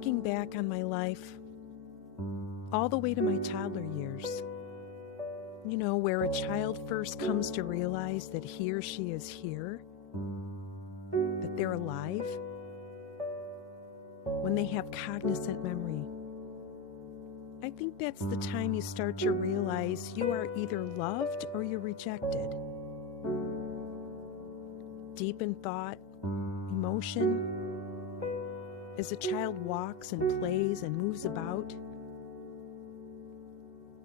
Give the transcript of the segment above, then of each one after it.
looking back on my life, all the way to my toddler years, you know, where a child first comes to realize that he or she is here, that they're alive, when they have cognizant memory. I think that's the time you start to realize you are either loved or you're rejected. Deep in thought, emotion, as a child walks and plays and moves about,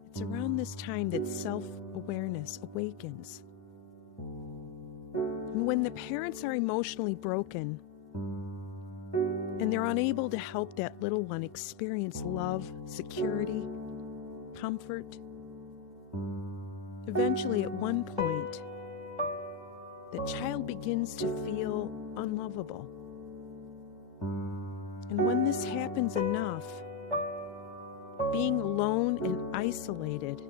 it's around this time that self-awareness awakens. And when the parents are emotionally broken and they're unable to help that little one experience love, security, comfort, eventually at one point, the child begins to feel unlovable. And when this happens enough, being alone and isolated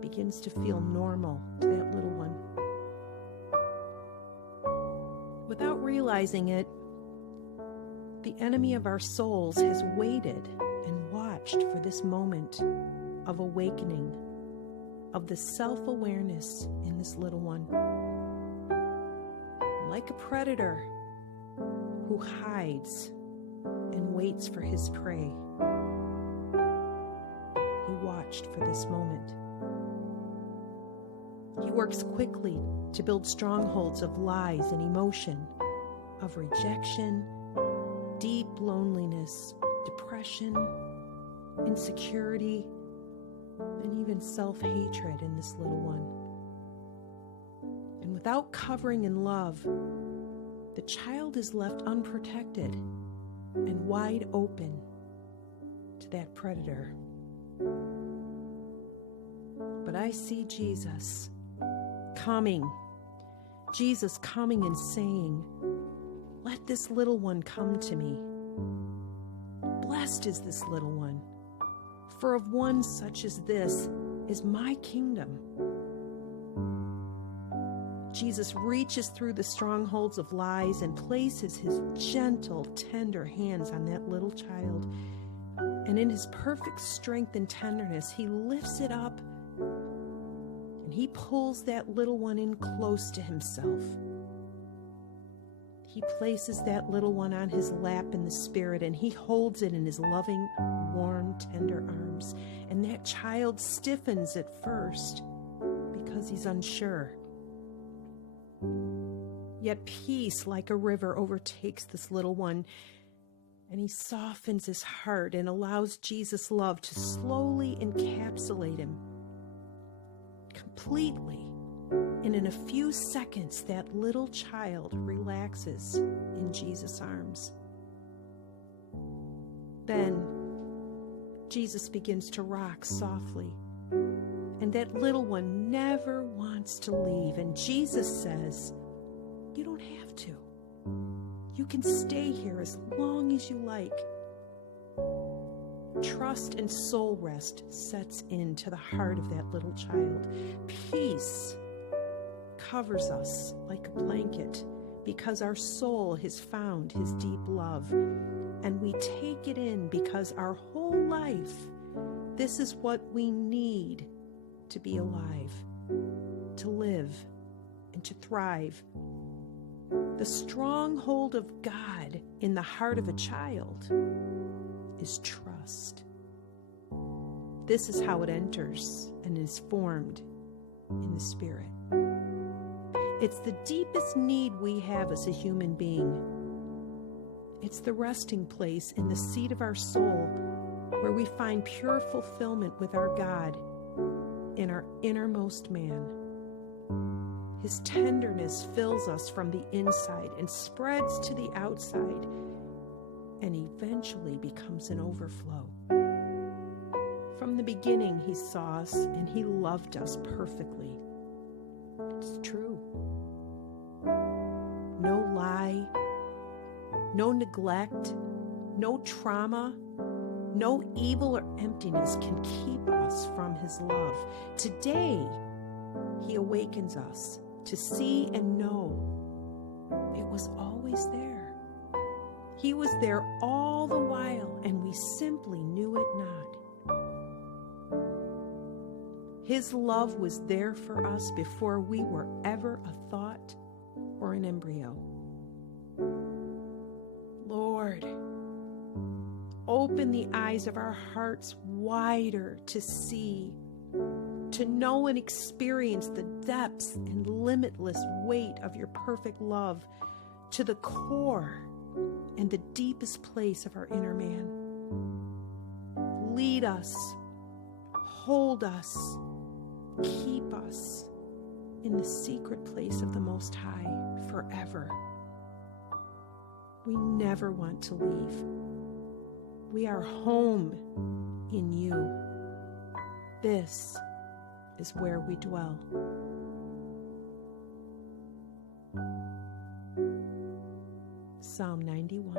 begins to feel normal to that little one. Without realizing it, the enemy of our souls has waited and watched for this moment of awakening, of the self-awareness in this little one. Like a predator who hides and waits for his prey, he watched for this moment. He works quickly to build strongholds of lies and emotion, of rejection, deep loneliness, depression, insecurity, and even self-hatred in this little one. And without covering in love, the child is left unprotected and wide open to that predator. But I see Jesus coming and saying, "Let this little one come to me. Blessed is this little one, for of one such as this is my kingdom." Jesus reaches through the strongholds of lies and places his gentle, tender hands on that little child. And in his perfect strength and tenderness, he lifts it up and he pulls that little one in close to himself. He places that little one on his lap in the spirit, and he holds it in his loving, warm, tender arms. And that child stiffens at first because he's unsure. Yet peace like a river overtakes this little one, and he softens his heart and allows Jesus' love to slowly encapsulate him completely. And in a few seconds, that little child relaxes in Jesus' arms. Then Jesus begins to rock softly, and that little one never wants to leave. And Jesus says, "You don't have to. You can stay here as long as you like." Trust and soul rest sets into the heart of that little child. Peace covers us like a blanket because our soul has found his deep love, and we take it in because our whole life, this is what we need to be alive, to live, and to thrive. The stronghold of God in the heart of a child is trust. This is how it enters and is formed in the spirit. It's the deepest need we have as a human being. It's the resting place in the seat of our soul where we find pure fulfillment with our God in our innermost man. His tenderness fills us from the inside and spreads to the outside and eventually becomes an overflow. From the beginning, he saw us and he loved us perfectly. It's true. No lie, no neglect, no trauma, no evil or emptiness can keep us from his love. Today, he awakens us to see and know it was always there. He was there all the while, and we simply knew it not. His love was there for us before we were ever a thought or an embryo. Lord, open the eyes of our hearts wider to see, to know and experience the depths and limitless weight of your perfect love to the core and the deepest place of our inner man. Lead us, hold us, keep us in the secret place of the Most High forever. We never want to leave. We are home in you. This is where we dwell. Psalm 91.